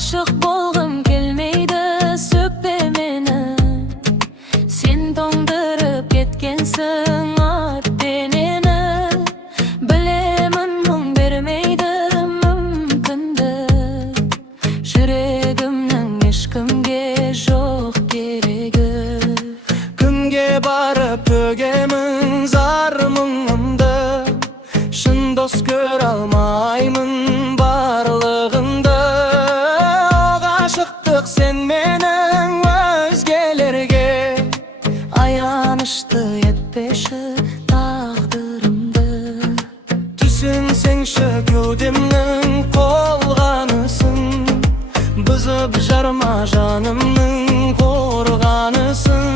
Aşık bolgum kelmeydi, sökpe meni. Sen toңдырып ketkensin at deneni. Bilemin muң bermeydi mümkündü. Жүрегімнің ешкімге жоқ керегі. Кімге барып төгемін зар мұңымды, шын дос көре алмаймын барлығымды. Ғашықтық сен менің өзгелерге, Аянышты етпеші тағдырымды. Түсінсеңші кеудемнің қолғанысың, бұзып жарма жанымның қорғанысың.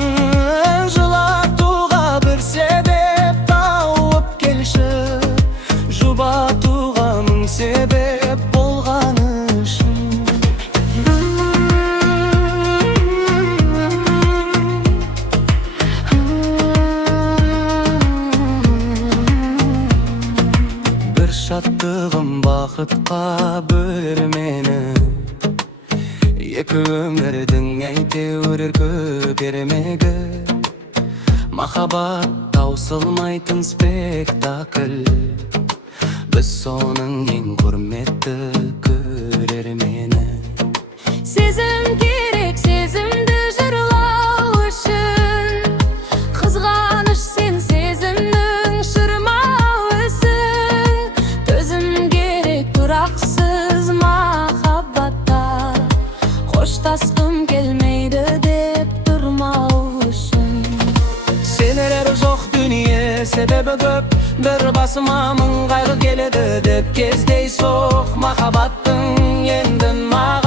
Жылатуға бір себеп тауып келші, жұбатуға мың себеп болғаны үшін. Бір шаттығым бақытқа бөлер мені, екі өмірдің әйтеуір көп ермегі. Махаббат таусылмайтын спектакль, біз соның ең құрметті көрермені. Сезім керек, сезімді жырлау үшін. Қызғаныш сен сезімнің шырмауысың. Төзім керек тұрақсыз махаббатта. Қоштасқым келмейді деп тұрмау үшін. Сенер жоқ дүние себебі көп, бір басыма мың қайғы келеді деп кездейсоқ. Махаббаттың енді маған